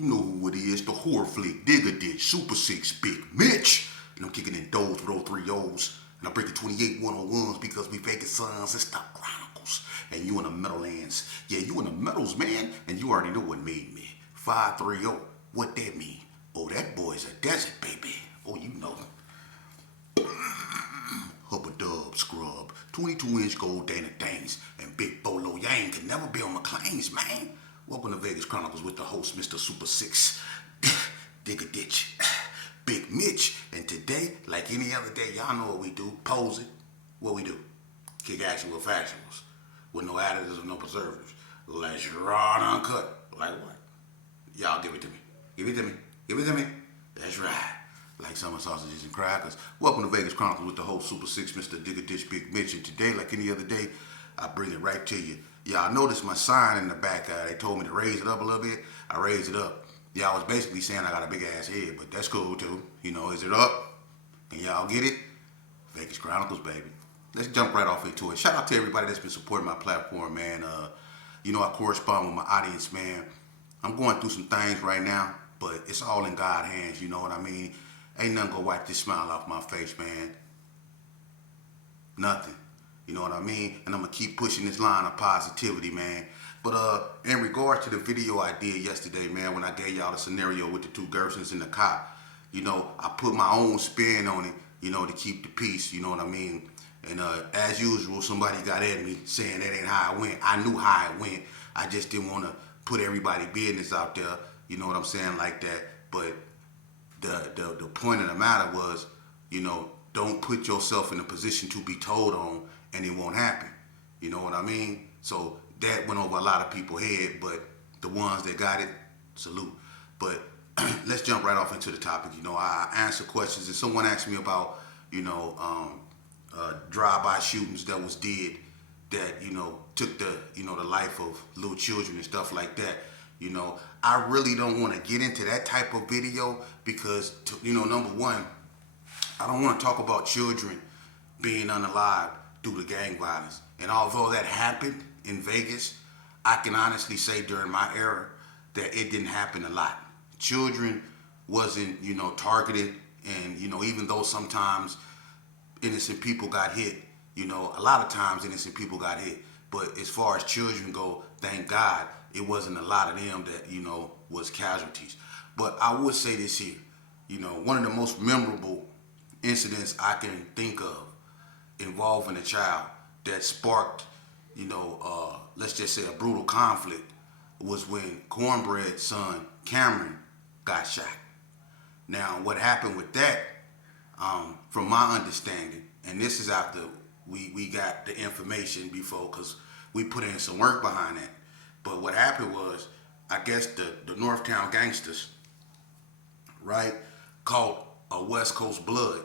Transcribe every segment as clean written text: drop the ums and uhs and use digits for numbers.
You know who it is, the horror flick, Digger Ditch, Super 6, Big Mitch. And I'm kicking in doors with 03 O's. And I'm breaking 28 101s because we vacant sons. It's the Chronicles. And you in the Meadowlands. Yeah, you in the Meadows, man. And you already know what made me. 530. What that mean? Oh, that boy's a desert, baby. Oh, you know. Hubba Dub Scrub, 22-inch gold Dana Danes, and Big Bolo Yang can never be on my claims, man. Welcome to Vegas Chronicles with the host, Mr. Super 6, Digger Ditch, Big Mitch. And today, like any other day, y'all know what we do. Pose it. What we do? Kick action with factuals. With no additives or no preservatives. Let's raw and uncut. Like what? Y'all give it to me. Give it to me. Give it to me. That's right. Like summer sausages and crackers. Welcome to Vegas Chronicles with the host, Super 6, Mr. Digger Ditch, Big Mitch. And today, like any other day, I bring it right to you. Y'all notice my sign in the back. They told me to raise it up a little bit. I raised it up. Y'all was basically saying I got a big ass head, but that's cool too. You know, is it up? Can y'all get it? Vegas Chronicles, baby. Let's jump right off into it. Shout out to everybody that's been supporting my platform, man. You know, I correspond with my audience, man. I'm going through some things right now, but it's all in God's hands, you know what I mean? Ain't nothing gonna wipe this smile off my face, man. Nothing. You know what I mean? And I'm gonna keep pushing this line of positivity, man. But in regards to the video I did yesterday, man, when I gave y'all the scenario with the two Gersons and the cop, you know, I put my own spin on it, you know, to keep the peace, you know what I mean? And as usual, somebody got at me saying that ain't how it went. I knew how it went. I just didn't want to put everybody business out there, you know what I'm saying, like that. But the point of the matter was, you know, don't put yourself in a position to be told on and it won't happen. You know what I mean? So that went over a lot of people's head, but the ones that got it, salute. But let's jump right off into the topic. You know, I answer questions, and someone asked me about, you know, drive-by shootings that was did that, you know, took the, you know, the life of little children and stuff like that. You know, I really don't want to get into that type of video because, you know, number one, I don't want to talk about children being unalived due to gang violence. And although that happened in Vegas, I can honestly say during my era that it didn't happen a lot. Children wasn't, you know, targeted. And, you know, even though sometimes innocent people got hit, you know, a lot of times innocent people got hit. But as far as children go, thank God, it wasn't a lot of them that, you know, was casualties. But I would say this here, you know, one of the most memorable incidents I can think of involving a child that sparked, you know, let's just say a brutal conflict was when Cornbread's son, Cameron, got shot. Now, what happened with that, from my understanding, and this is after we got the information before, because we put in some work behind that. But what happened was, I guess the Northtown gangsters, right, caught a West Coast blood,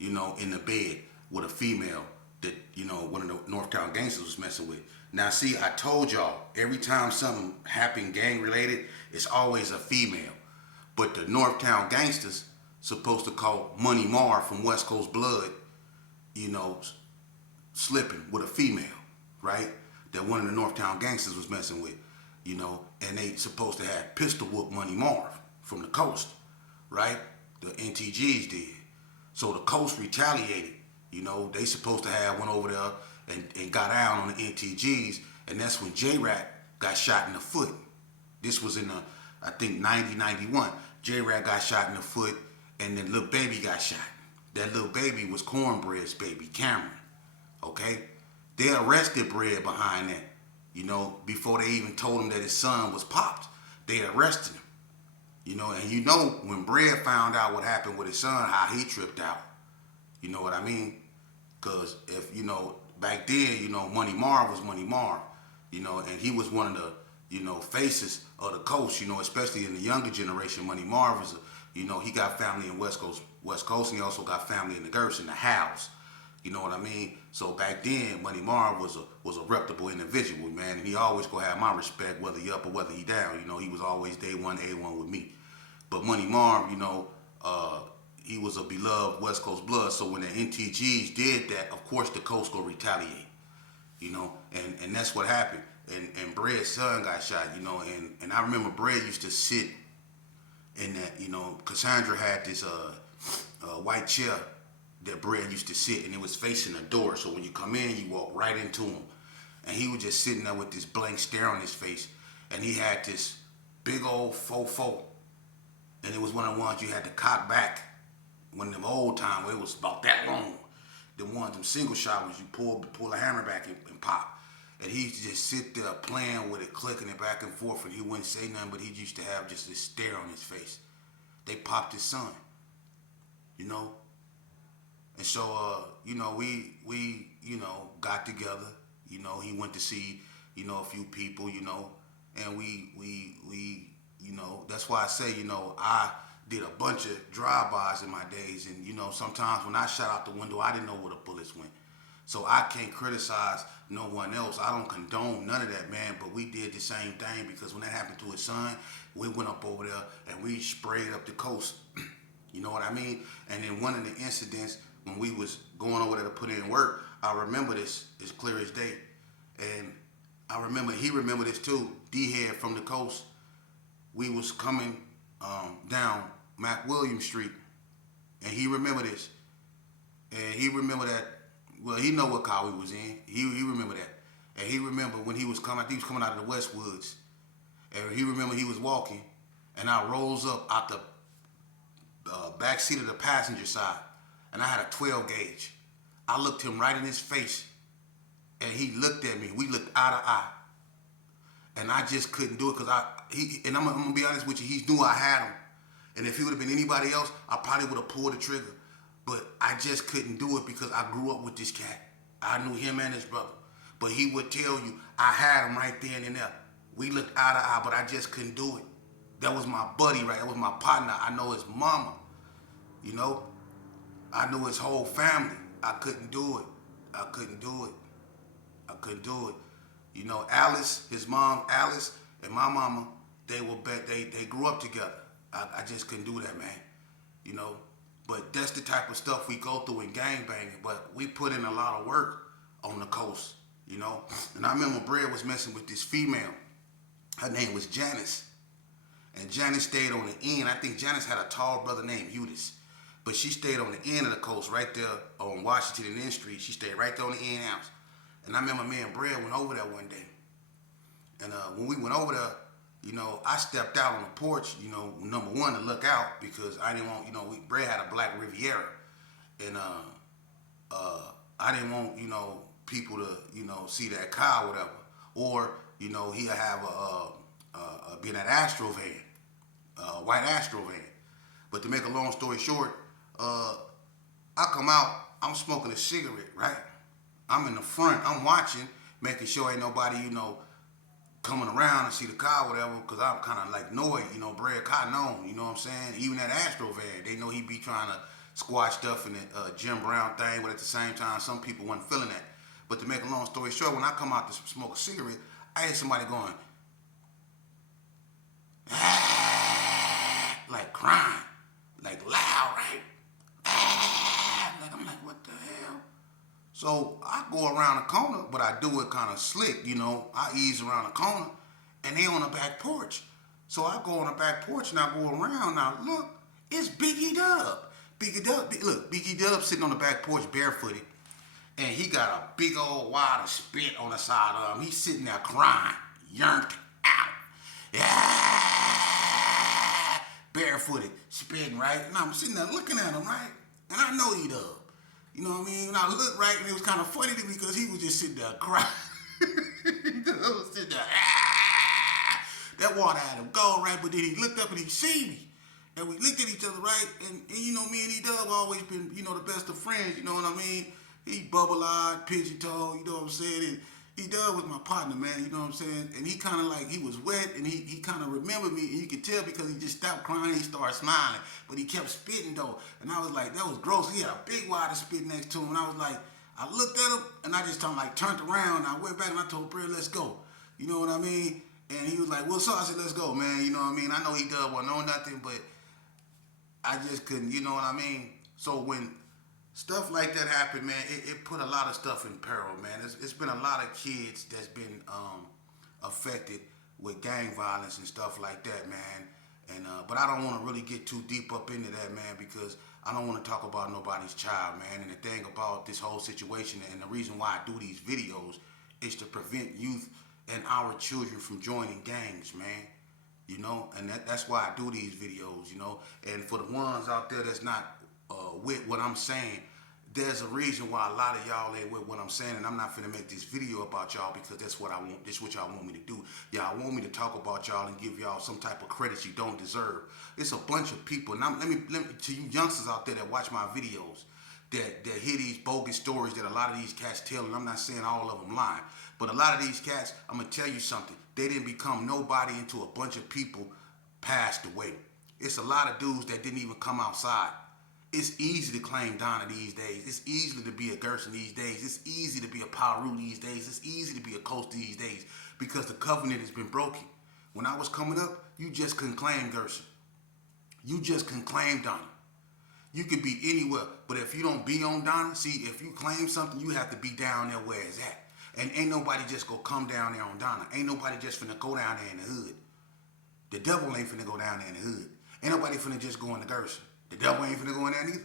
you know, in the bed with a female that, you know, one of the Northtown gangsters was messing with. Now, see, I told y'all, every time something happened gang related, it's always a female. But the Northtown gangsters supposed to call Money Mar from West Coast blood, you know, slipping with a female, right? That one of the Northtown gangsters was messing with, you know, and they supposed to have pistol whoop Money Marv from the coast, right? The NTGs did. So the coast retaliated, you know, they supposed to have went over there and got down on the NTGs, and that's when J-Rat got shot in the foot. This was in, I think, 91. J-Rat got shot in the foot, and then little baby got shot. That little baby was Cornbread's baby, Cameron, okay? They arrested Bread behind that, you know, before they even told him that his son was popped. They arrested him, you know, and you know when Bread found out what happened with his son, how he tripped out. You know what I mean? Because if, you know, back then, you know, Money Marv was Money Marv, you know, and he was one of the, you know, faces of the coast, you know, especially in the younger generation. Money Marv was, you know, he got family in West Coast, and he also got family in the Gerson, the House. You know what I mean? So back then, Money Marv was a reputable individual, man, and he always gonna have my respect, whether he up or whether he down. You know, he was always day one, A1 with me. But Money Marv, you know, he was a beloved West Coast blood. So when the NTGs did that, of course the coast gonna retaliate. You know, and that's what happened. and Bread's son got shot, and I remember Bread used to sit in that, Cassandra had this white chair that Bread used to sit, and it was facing the door. So when you come in, you walk right into him, and he was just sitting there with this blank stare on his face, and he had this big old fofo, and it was one of the ones you had to cock back. One of them old time where it was about that long. Them single shot was you pull a hammer back and pop. And he used to just sit there playing with it, clicking it back and forth, and he wouldn't say nothing, but he used to have just this stare on his face. They popped his son, And so, we got together. He went to see, a few people, and we, that's why I say, I did a bunch of drive-bys in my days, and, sometimes when I shot out the window, I didn't know where the bullets went. So I can't criticize no one else. I don't condone none of that, man. But we did the same thing because when that happened to his son, we went up over there and we sprayed up the coast. You know what I mean? And then one of the incidents when we was going over there to put in work, I remember this as clear as day. And I remember, he remembered this too, D-Head from the coast. We was coming down Mac Williams Street, and he remembered this. And he remembered that. Well, he know what car we was in. He remember that. And he remember when he was coming, I think he was coming out of the West Woods. And he remember he was walking, and I rose up out the back seat of the passenger side, and I had a 12 gauge. I looked him right in his face, and he looked at me. We looked eye to eye. And I just couldn't do it because I'm gonna be honest with you, he knew I had him. And if he would have been anybody else, I probably would have pulled the trigger. But I just couldn't do it because I grew up with this cat. I knew him and his brother. But he would tell you, I had him right then and there. We looked eye to eye, but I just couldn't do it. That was my buddy, right? That was my partner. I know his mama, I knew his whole family. I couldn't do it. I couldn't do it. Alice, his mom, Alice, and my mama, they grew up together. I just couldn't do that, man. But that's the type of stuff we go through in gangbanging. But we put in a lot of work on the coast, And I remember Bread was messing with this female. Her name was Janice. And Janice stayed on the end. I think Janice had a tall brother named Eudes. But she stayed on the end of the coast right there on Washington and N Street. She stayed right there on the end house. And I remember me and Bread went over there one day. And when we went over there, I stepped out on the porch, number one, to look out because I didn't want, Brad had a black Riviera. And I didn't want, people to, see that car or whatever. Or, he'll have be in that Astro van, white Astro van. But to make a long story short, I come out, I'm smoking a cigarette, right? I'm in the front, I'm watching, making sure ain't nobody, coming around and see the car or whatever, because I'm kind of like annoyed, Brad cotton on, you know what I'm saying? Even that Astro van, they know he be trying to squash stuff in the Jim Brown thing, but at the same time, some people wasn't feeling that. But to make a long story short, when I come out to smoke a cigarette, I hear somebody going, like crying, like loud, right? I'm like, what the hell? So I go around the corner, but I do it kind of slick, I ease around the corner, and they on the back porch. So I go on the back porch and I go around. Now look, it's Biggie Dub. Biggie Dub sitting on the back porch barefooted, and he got a big old wad of spit on the side of him. He's sitting there crying, yearned out, barefooted, spitting, right? And I'm sitting there looking at him, right? And I know he Dub. You know what I mean? And I looked right, and it was kind of funny to me because he was just sitting there crying. He was sitting there, That water had him go, right? But then he looked up and he seen me. And we looked at each other, right? And me and E-Dub always been, the best of friends, you know what I mean? He bubble-eyed, pigeon-toed, you know what I'm saying? And E-Dub was my partner, man, you know what I'm saying? And he kind of like, he was wet, and he kind of remembered me, and you could tell because he just stopped crying, he started smiling. But he kept spitting, though. And I was like, that was gross. He had a big wad of spit next to him, and I was like, I looked at him, and I just turned around, and I went back, and I told Brad, let's go. You know what I mean? And he was like, well, so I said, let's go, man, you know what I mean? I know E-Dub wasn't on nothing, but I just couldn't, you know what I mean? So when stuff like that happened, man, it put a lot of stuff in peril, man. It's been a lot of kids that's been affected with gang violence and stuff like that, man. And but I don't want to really get too deep up into that, man, because I don't want to talk about nobody's child, man. And the thing about this whole situation, and the reason why I do these videos, is to prevent youth and our children from joining gangs, man. You know, and that's why I do these videos, you know. And for the ones out there that's not with what I'm saying, there's a reason why a lot of y'all ain't with what I'm saying, and I'm not finna make this video about y'all because that's what I want. This is what y'all want me to do. Y'all want me to talk about y'all and give y'all some type of credit you don't deserve. It's a bunch of people, and let me to you youngsters out there that watch my videos, that hear these bogus stories that a lot of these cats tell, and I'm not saying all of them lying, but a lot of these cats, I'm gonna tell you something. They didn't become nobody until a bunch of people passed away. It's a lot of dudes that didn't even come outside. It's easy to claim Donna these days. It's easy to be a Gerson these days. It's easy to be a Paru these days. It's easy to be a Coast these days because the covenant has been broken. When I was coming up, you just couldn't claim Gerson. You just couldn't claim Donna. You could be anywhere, but if you don't be on Donna, see, if you claim something, you have to be down there where it's at. And ain't nobody just gonna come down there on Donna. Ain't nobody just finna go down there in the hood. The devil ain't finna go down there in the hood. Ain't nobody finna just go in the Gerson. The devil ain't finna go in there neither.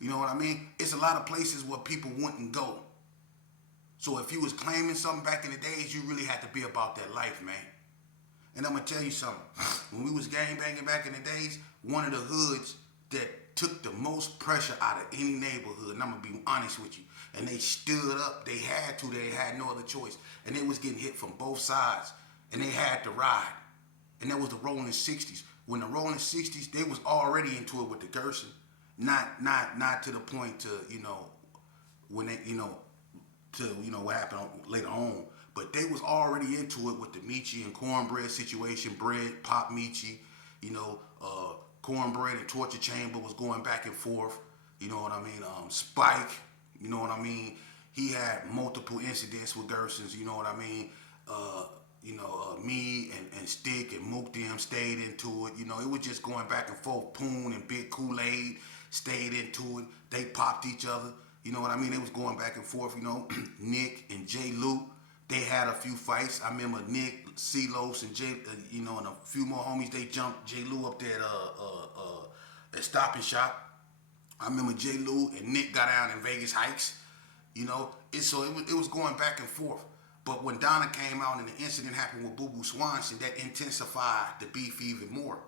You know what I mean? It's a lot of places where people wouldn't go. So if you was claiming something back in the days, you really had to be about that life, man. And I'm gonna tell you something. When we was gang banging back in the days, one of the hoods that took the most pressure out of any neighborhood, and I'm gonna be honest with you, and they stood up, they had no other choice, and they was getting hit from both sides, and they had to ride, and that was the Rolling 60s. When the Rolling 60s, they was already into it with the Gerson, not to the point to, you know, when they, you know, to, you know, what happened later on, but they was already into it with the Michi and cornbread situation, bread, pop Michi, you know, cornbread and torture chamber was going back and forth, you know what I mean, Spike, you know what I mean, he had multiple incidents with Gersons, you know what I mean, me and Stick and Mook them stayed into it, you know, it was just going back and forth. Poon and Big Kool-Aid stayed into it, they popped each other, you know what I mean, they was going back and forth, you know, Nick and J. Lou, they had a few fights. I remember Nick, C-Los, and Jay, you know, and a few more homies. They jumped J. Lou up there at Stop and Shop. I remember J. Lou and Nick got out in Vegas Heights. You know, it was going back and forth. But when Donna came out and the incident happened with Boo Boo Swanson, that intensified the beef even more.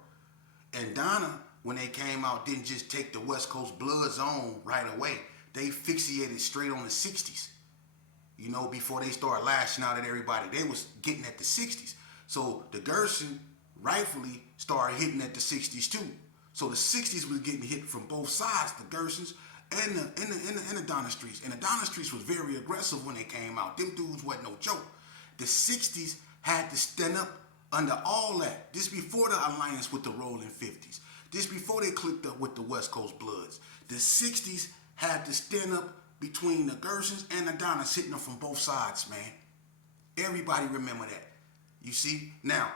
And Donna, when they came out, didn't just take the West Coast blood zone right away. They fixated straight on the 60s. You know, before they started lashing out at everybody, they was getting at the 60s. So the Gerson rightfully started hitting at the 60s too. So the 60s was getting hit from both sides, the Gersons and the Donna Streets. And the Donna Streets was very aggressive when they came out. Them dudes wasn't no joke. The 60s had to stand up under all that. This before the alliance with the Rolling 50s. This before they clicked up with the West Coast Bloods. The 60s had to stand up between the Gersons and the Donnas, hitting them from both sides, man. Everybody remember that. You see? Now,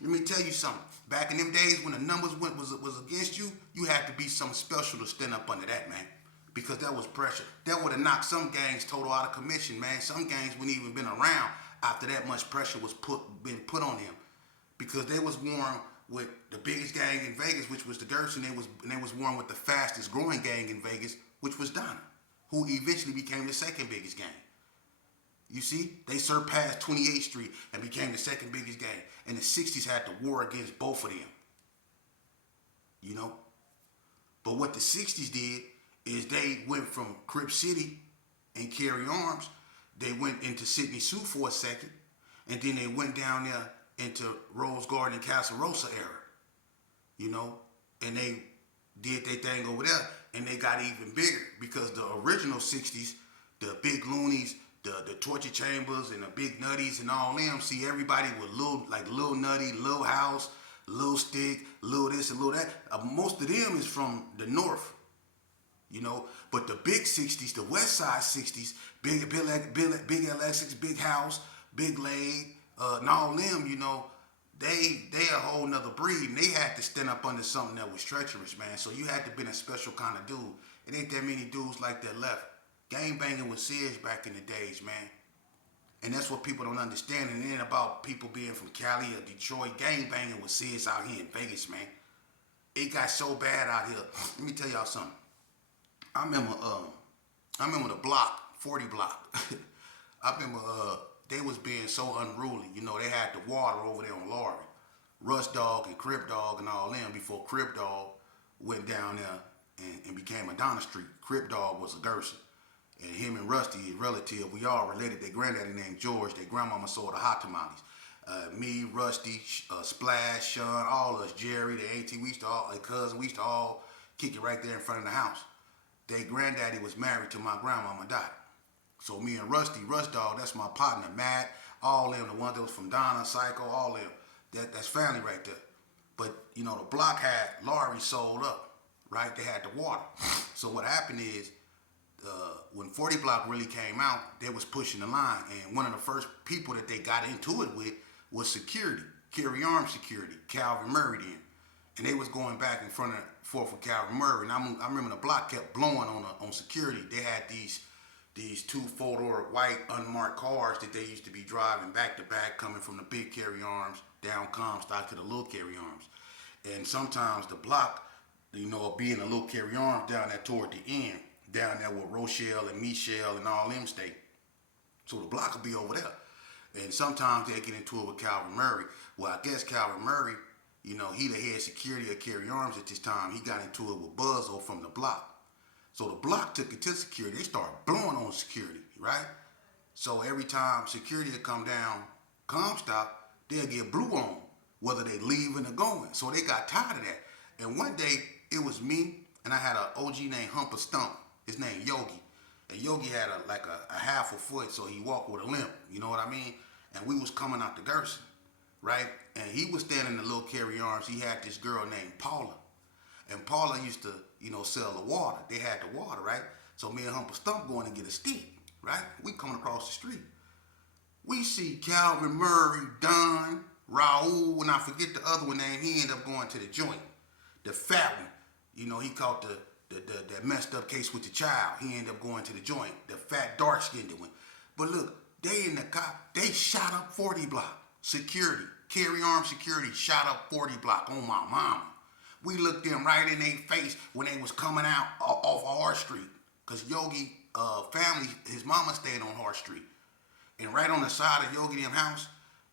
let me tell you something. Back in them days when the numbers was against you, you had to be something special to stand up under that, man. Because that was pressure. That would have knocked some gangs total out of commission, man. Some gangs wouldn't even been around after that much pressure was been put on them. Because they was warring with the biggest gang in Vegas, which was the Gerson. They was warring with the fastest growing gang in Vegas, which was Donna, who eventually became the second biggest gang. You see, they surpassed 28th Street and became the second biggest gang. And the 60s had the war against both of them. You know? But what the 60s did is they went from Crip City and Carry Arms, they went into Sydney Sioux for a second, and then they went down there into Rose Garden and Casa Rosa era. You know? And they did their thing over there, and they got even bigger because the original 60s, the Big Loonies, the Torture Chambers and the Big Nutties and all them, see, everybody was Lil Nutty, Lil House, Lil Stick, Lil this and Lil that. Most of them is from the north, you know. But the big 60s, the West Side 60s, Big LX, Big House, Big Lade, and all them, you know, they a whole nother breed, and they had to stand up under something that was treacherous, man. So you had to be a special kind of dude. It ain't that many dudes like that left. Gang banging was serious back in the days, man. And that's what people don't understand. And it ain't about people being from Cali or Detroit. Gang banging with sis out here in Vegas, man. It got so bad out here. Let me tell y'all something. I remember the block, 40 block. I remember they was being so unruly. You know, they had the water over there on Laurie. Rush Dog and Crip Dog and all them before Crip Dog went down there and became Madonna Street. Crip Dog was a Gerson. And him and Rusty, his relative, we all related. Their granddaddy named George. Their grandmama sold the hot tamales. Me, Rusty, Splash, Sean, all us, Jerry, the AT, we used to all, cousin, we used to all kick it right there in front of the house. Their granddaddy was married to my grandmama, died. So me and Rusty, Rush Dog, that's my partner, Matt, all them, the one that was from Donna, Psycho, all them. That's family right there. But, you know, the block had Laurie sold up, right? They had the water. So what happened is, when 40 Block really came out, they was pushing the line. And one of the first people that they got into it with was security, carry arm security, Calvin Murray then. And they was going back and forth with Calvin Murray. And I remember the block kept blowing on security. They had these 2 4-door white unmarked cars that they used to be driving back to back, coming from the big carry arms down Comstock to the little carry arms. And sometimes the block, you know, being a little carry arms down there toward the end, down there with Rochelle and Michelle and all them stay. So the block will be over there. And sometimes they get into it with Calvin Murray. Well, I guess Calvin Murray, you know, he the head security of Carry Arms at this time. He got into it with Buzzo from the block. So the block took it to security. They started blowing on security, right? So every time security would come down Comstock, they'll get blue on, whether they leaving or going. So they got tired of that. And one day, it was me, and I had an OG named Humper Stump. His name Yogi. And Yogi had a half a foot, so he walked with a limp. You know what I mean? And we was coming out to Gerson, right? And he was standing in the little carry arms. He had this girl named Paula. And Paula used to, you know, sell the water. They had the water, right? So me and Humper Stump going to get a stick, right? We coming across the street. We see Calvin Murray, Don, Raul, and I forget the other one name. He ended up going to the joint. The fat one. You know, he caught that messed up case with the child. He ended up going to the joint. The fat, dark-skinned one. But look, they in the cop, they shot up 40 Block. Security, carry arm security shot up 40 Block on my mama. We looked them right in their face when they was coming out off of Hart Street. Because Yogi family, his mama stayed on Hart Street. And right on the side of Yogi them house,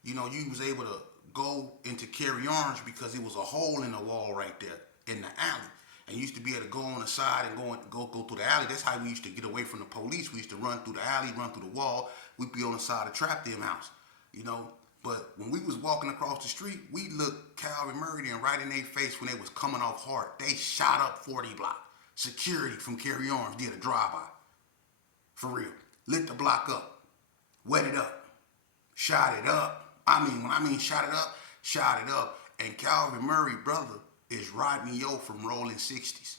you know, you was able to go into Carry Arms because it was a hole in the wall right there in the alley. And you used to be able to go on the side and go through the alley. That's how we used to get away from the police. We used to run through the alley, run through the wall. We'd be on the side of Trap Them house, you know. But when we was walking across the street, we looked Calvin Murray and right in their face when they was coming off Hart. They shot up 40 Block. Security from Carry Arms did a drive-by. For real. Lit the block up. Wet it up. Shot it up. When I mean shot it up. And Calvin Murray, brother, is Rodney Yo from Rolling 60s.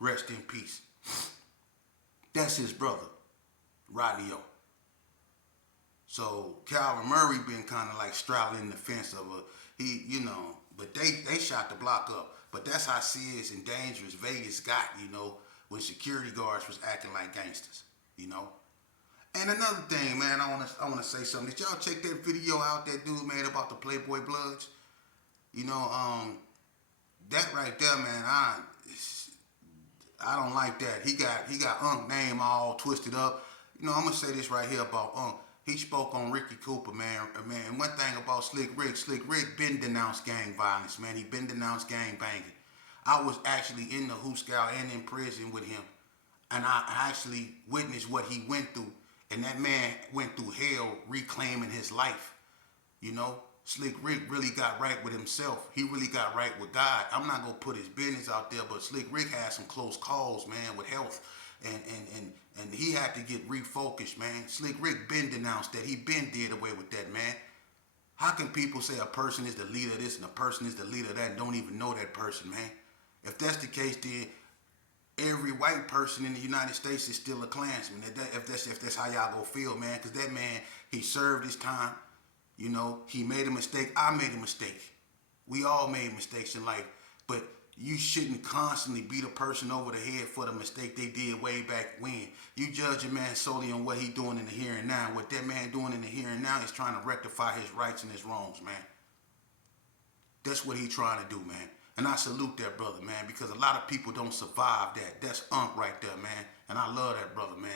Rest in peace. That's his brother, Rodney Yo. So Calvin Murray been kind of like straddling the fence of but they shot the block up. But that's how serious and dangerous Vegas got, you know, when security guards was acting like gangsters, you know. And another thing, man, I wanna say something. Did y'all check that video out that dude made about the Playboy Bloods? You know, that right there, man, I don't like that. He got Unc name all twisted up. You know, I'm gonna say this right here about Unc. He spoke on Ricky Cooper, man. And one thing about Slick Rick been denounced gang violence, man. He been denounced gang banging. I was actually in the Hoop Scout and in prison with him, and I actually witnessed what he went through. And that man went through hell reclaiming his life, you know. Slick Rick really got right with himself. He really got right with God. I'm not gonna put his business out there, but Slick Rick had some close calls, man, with health, and he had to get refocused, man. Slick Rick been denounced that. He been did away with that, man. How can people say a person is the leader of this and a person is the leader of that and don't even know that person, man? If that's the case, then every white person in the United States is still a Klansman. If that's how y'all go feel, man, because that man, he served his time. You know, he made a mistake. I made a mistake. We all made mistakes in life. But You shouldn't constantly beat a person over the head for the mistake they did way back when. You judge a man solely on what he doing in the here and now. What that man doing in the here and now is trying to rectify his rights and his wrongs, man. That's what he trying to do, man. And I salute that brother, man, because a lot of people don't survive that. That's right there, man. And I love that brother, man.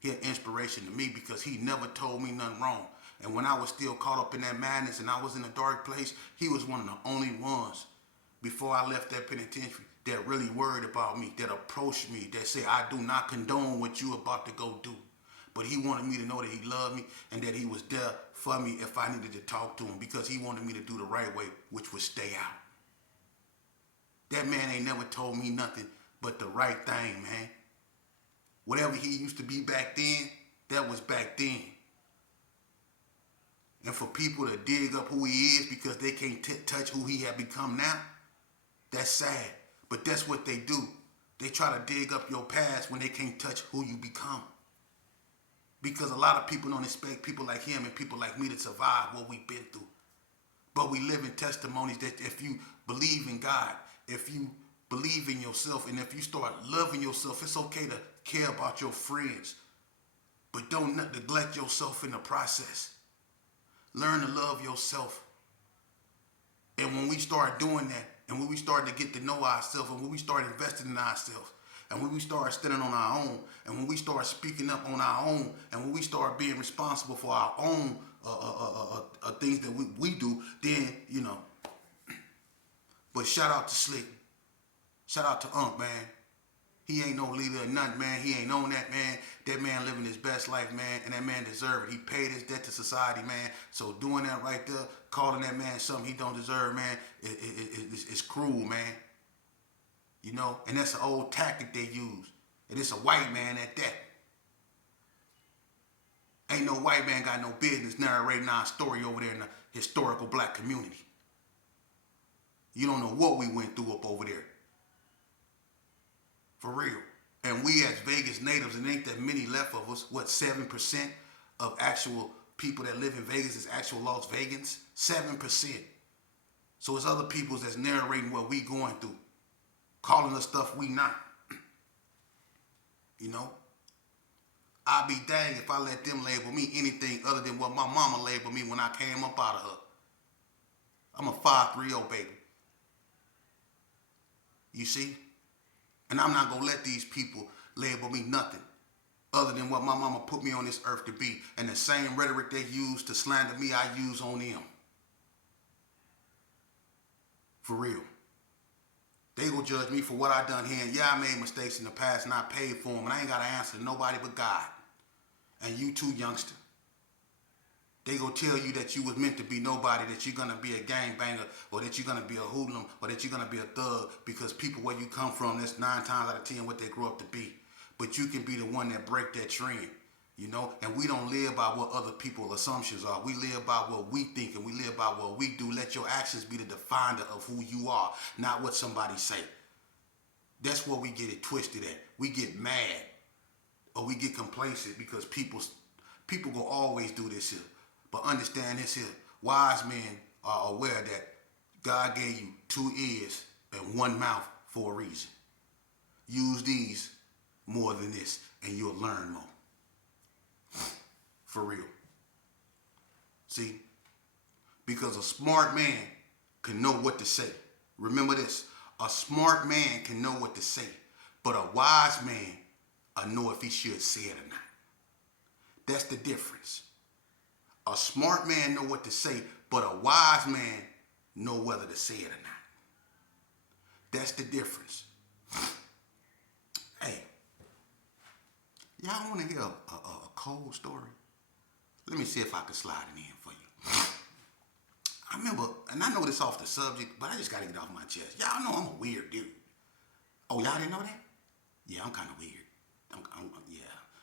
He an inspiration to me because he never told me nothing wrong. And when I was still caught up in that madness and I was in a dark place, he was one of the only ones before I left that penitentiary that really worried about me, that approached me, that said, I do not condone what you about to go do. But he wanted me to know that he loved me and that he was there for me if I needed to talk to him, because he wanted me to do the right way, which was stay out. That man ain't never told me nothing but the right thing, man. Whatever he used to be back then, that was back then. And for people to dig up who he is because they can't touch who he had become now, that's sad. But that's what they do. They try to dig up your past when they can't touch who you become. Because a lot of people don't expect people like him and people like me to survive what we've been through. But we live in testimonies that if you believe in God, if you believe in yourself, and if you start loving yourself, it's okay to care about your friends. But don't neglect yourself in the process. Learn to love yourself. And when we start doing that, and when we start to get to know ourselves, and when we start investing in ourselves, and when we start standing on our own, and when we start speaking up on our own, and when we start being responsible for our own things that we do, then, you know. But shout out to Slick. Shout out to Unc, man. He ain't no leader or nothing, man. He ain't on that, man. That man living his best life, man, and that man deserve it. He paid his debt to society, man. So doing that right there, calling that man something he don't deserve, man, it's cruel, man. You know, and that's an old tactic they use. And it's a white man at that. Ain't no white man got no business narrating our story over there in the historical black community. You don't know what we went through up over there. For real. And we as Vegas natives, and ain't that many left of us, what, 7% of actual people that live in Vegas is actual Las Vegans? 7%. So it's other peoples that's narrating what we going through, calling us stuff we not. You know? I'll be dang if I let them label me anything other than what my mama labeled me when I came up out of her. I'm a 5'3" baby. You see? And I'm not going to let these people label me nothing other than what my mama put me on this earth to be. And the same rhetoric they use to slander me, I use on them. For real. They gonna judge me for what I done here. And yeah, I made mistakes in the past and I paid for them. And I ain't got to answer to nobody but God. And you too, youngster. They gonna tell you that you was meant to be nobody, that you're gonna be a gangbanger, or that you're gonna be a hoodlum, or that you're gonna be a thug, because people where you come from, that's 9 times out of 10 what they grew up to be. But you can be the one that break that trend, you know? And we don't live by what other people's assumptions are. We live by what we think, and we live by what we do. Let your actions be the definer of who you are, not what somebody say. That's where we get it twisted at. We get mad, or we get complacent because people gonna always do this here. But understand this here, wise men are aware that God gave you 2 ears and 1 mouth for a reason. Use these more than this and you'll learn more. For real. See? Because a smart man can know what to say. Remember this, a smart man can know what to say, but a wise man will know if he should say it or not. That's the difference. A smart man know what to say, but a wise man know whether to say it or not. That's the difference. Hey, y'all want to hear a cold story? Let me see if I can slide it in for you. I remember, and I know this off the subject, but I just got to get off my chest. Y'all know I'm a weird dude. Oh, y'all didn't know that? Yeah, I'm kind of weird. Yeah.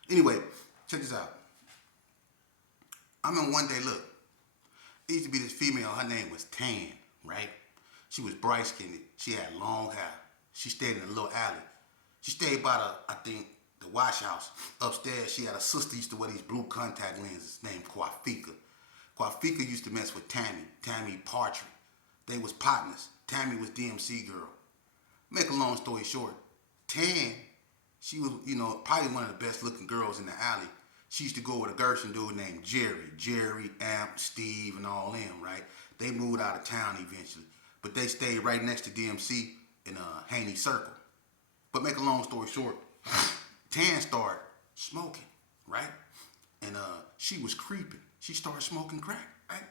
Anyway, check this out. I remember one day, look, it used to be this female, her name was Tan, right? She was bright skinned, she had long hair. She stayed in a little alley. She stayed by the wash house. Upstairs, she had a sister used to wear these blue contact lenses named Kwafika. Kwafika used to mess with Tammy Partridge. They was partners. Tammy was DMC girl. Make a long story short, Tan, she was, probably one of the best looking girls in the alley. She used to go with a Gerson dude named Jerry, Amp, Steve, and all them, right? They moved out of town eventually, but they stayed right next to DMC in Haney Circle. But make a long story short, Tan started smoking, right? And she was creeping. She started smoking crack, right?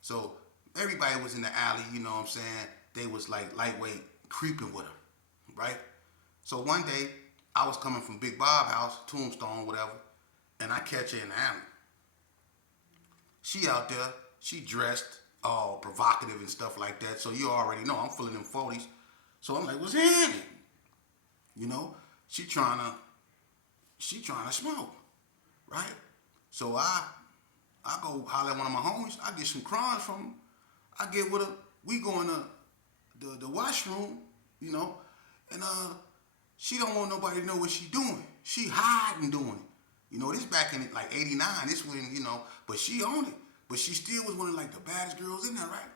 So everybody was in the alley, you know what I'm saying? They was like lightweight creeping with her, right? So one day, I was coming from Big Bob house, Tombstone, whatever, and I catch her in the alley. She out there, she dressed all provocative and stuff like that. So you already know I'm feeling them 40s. So I'm like, what's happening? You know, she trying to smoke, right? So I go holler at one of my homies. I get some crumbs from him. I get with her. We go in the washroom, you know, and she don't want nobody to know what she doing. She hiding doing it. You know, this back in like '89. This when, but she owned it. But she still was one of like the baddest girls in there, right?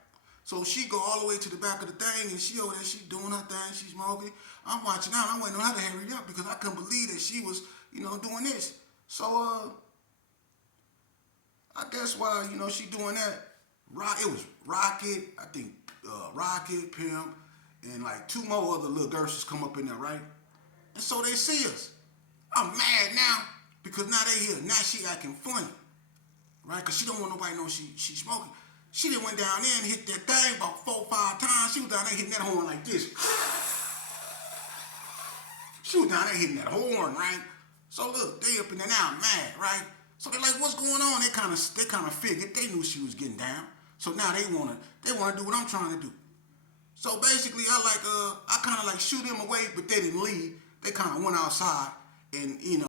So she go all the way to the back of the thing, and she over there, she doing her thing, she smoking. I'm watching out. I'm waiting on her to hurry up because I couldn't believe that she was, doing this. So I guess while she doing that, it was Rocket, I think Rocket, Pimp, and like two more other little girls come up in there, right? And so they see us. I'm mad now because now they here. Now she acting funny, right? Because she don't want nobody to know she smoking. She done went down there and hit that thing about 4 or 5 times. She was down there hitting that horn like this. She was down there hitting that horn, right? So look, they up in there now, mad, right? So they like, what's going on? They kind of figured they knew she was getting down. So now they wanna do what I'm trying to do. So basically, I kind of like shoot them away, but they didn't leave. They kind of went outside and